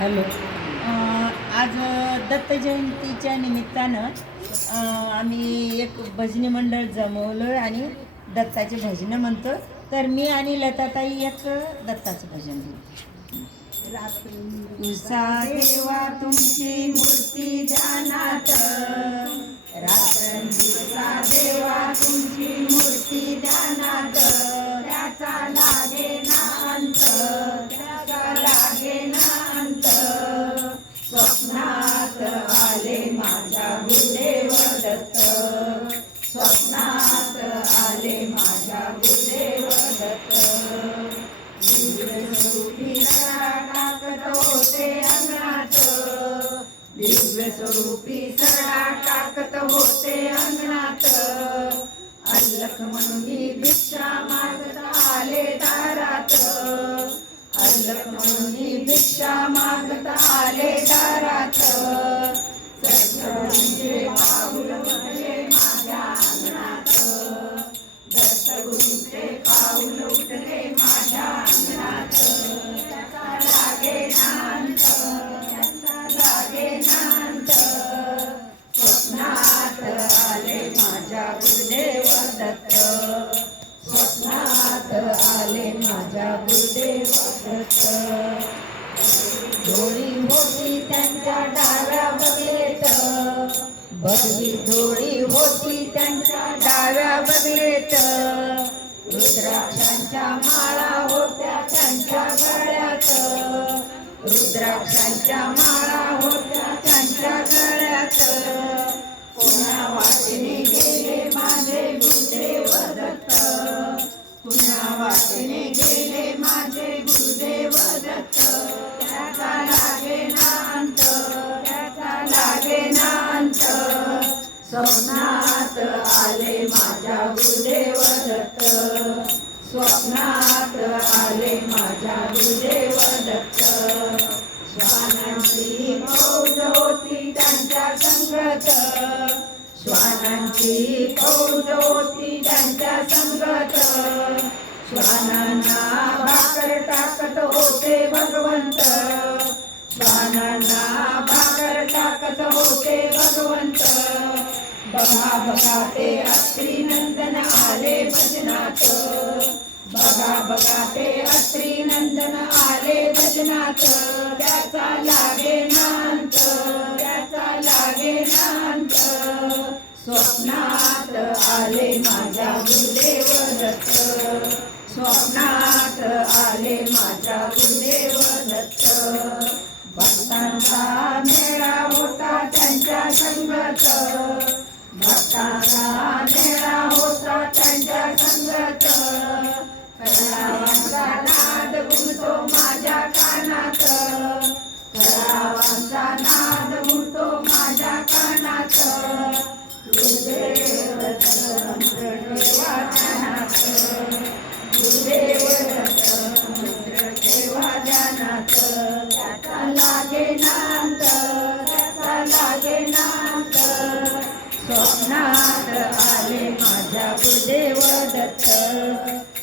Hello. आज दत्त जयंतीच्या निमित्तानं आम्ही एक भजनी मंडळ जमवलं आणि दत्ताचे भजनं म्हणतो तर मी आणि लताताई एक दत्ताचं भजन देऊ उषा देवा तुमची मूर्ती ध्यानात रात्र देवा तुमची मूर्ती दिव्यस्वरूपी सडा टाकत होते अंगणात. अल्लख म्हणून भिक्षा मागत आले दारात. अल्लख म्हणून भिक्षा मागत आले दारात. स्वप्नात आले माझ्या गुरुदेव डोळी होती त्यांच्या डाव्या बगलेत बगली डोळी होती त्यांच्या डाव्या बगलेत रुद्राक्षांच्या माळा होत्या त्यांच्या गळ्यात. रुद्राक्षांच्या माळा होत्या त्यांच्या गळ्यात. पुन्हा वाटेने गेले माझे गुरुदेव दत्त. पुन्हा वाटेने गेले माझे गुरुदेव दत्त. त्याचा लागे नांत त्याचा लागे नांत स्वप्नात आले माझ्या गुरुदेव दत्त. स्वप्नात आले माझ्या गुरुदेव दत्त. श्वानांची फौज श्वानांची फौज होती त्यांच्या संगत. श्वानांना भाकर टाकत होते भगवंत. श्वानांना भाकर टाकत होते भगवंत. बघा बघा ते अत्री नंदन आले भजनात. बघा बघा ते अत्री नंदन आले भजनात. स्वप्नात आले माझ्या गुरुदेव दत्त स्वप्नात आले माझ्या गुरुदेव दत्त भक्तांचा मेळा होता त्यांच्या संगत. भक्तांचा मेळा होता त्यांच्या संगत. कलावांचा नाद घुमतो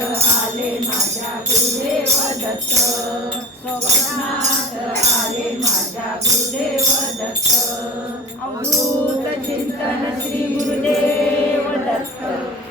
आले माझ्या गुरुदेव दत्त स्वप्नात आले माझ्या गुरुदेव दत्त अमृत चिंतन श्री गुरुदेव दत्त